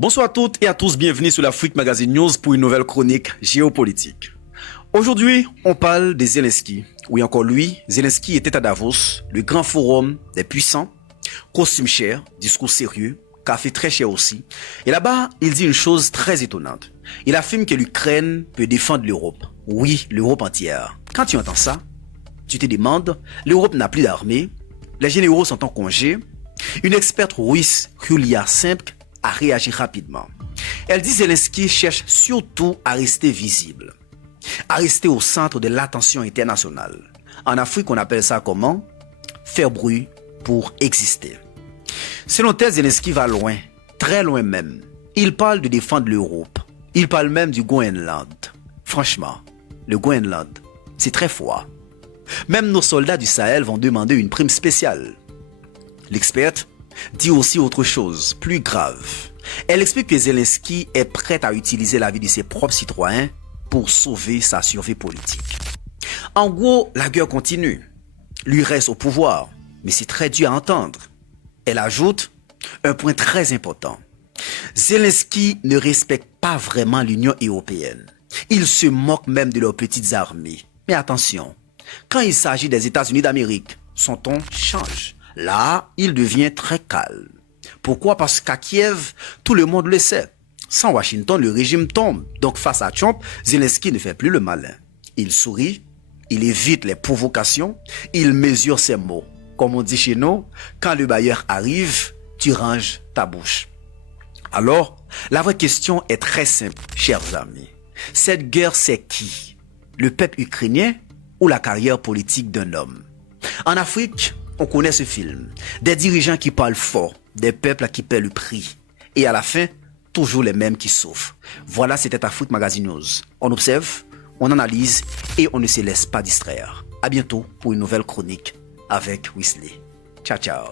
Bonsoir à toutes et à tous, bienvenue sur l'Afrique Magazine News pour une nouvelle chronique géopolitique. Aujourd'hui, on parle de Zelensky. Oui, encore lui, Zelensky était à Davos, le grand forum des puissants, costume cher, discours sérieux, café très cher aussi. Et là-bas, il dit une chose très étonnante. Il affirme que l'Ukraine peut défendre l'Europe. Oui, l'Europe entière. Quand tu entends ça, tu te demandes, l'Europe n'a plus d'armée, les généraux sont en congé. Une experte russe, Yulia Simk, a réagi rapidement. Elle dit Zelensky cherche surtout à rester visible, à rester au centre de l'attention internationale. En Afrique, on appelle ça comment? Faire bruit pour exister. Selon elle, Zelensky va loin, très loin même. Il parle de défendre l'Europe. Il parle même du Groenland. Franchement, le Groenland, c'est très froid. Même nos soldats du Sahel vont demander une prime spéciale. L'experte dit aussi autre chose, plus grave. Elle explique que Zelensky est prêt à utiliser la vie de ses propres citoyens pour sauver sa survie politique. En gros, la guerre continue. Lui reste au pouvoir, mais c'est très dur à entendre. Elle ajoute un point très important. Zelensky ne respecte pas vraiment l'Union européenne. Il se moque même de leurs petites armées. Mais attention, quand il s'agit des États-Unis d'Amérique, son ton change. Là, il devient très calme. Pourquoi? Parce qu'à Kiev, tout le monde le sait. Sans Washington, le régime tombe. Donc face à Trump, Zelensky ne fait plus le malin. Il sourit, il évite les provocations, il mesure ses mots. Comme on dit chez nous, quand le bailleur arrive, tu ranges ta bouche. Alors, la vraie question est très simple, chers amis. Cette guerre, c'est qui? Le peuple ukrainien ou la carrière politique d'un homme? En Afrique, on connaît ce film. Des dirigeants qui parlent fort, des peuples qui paient le prix. Et à la fin, toujours les mêmes qui souffrent. Voilà, c'était Afrique Magazine News. On observe, on analyse et on ne se laisse pas distraire. À bientôt pour une nouvelle chronique avec Wesley. Ciao, ciao.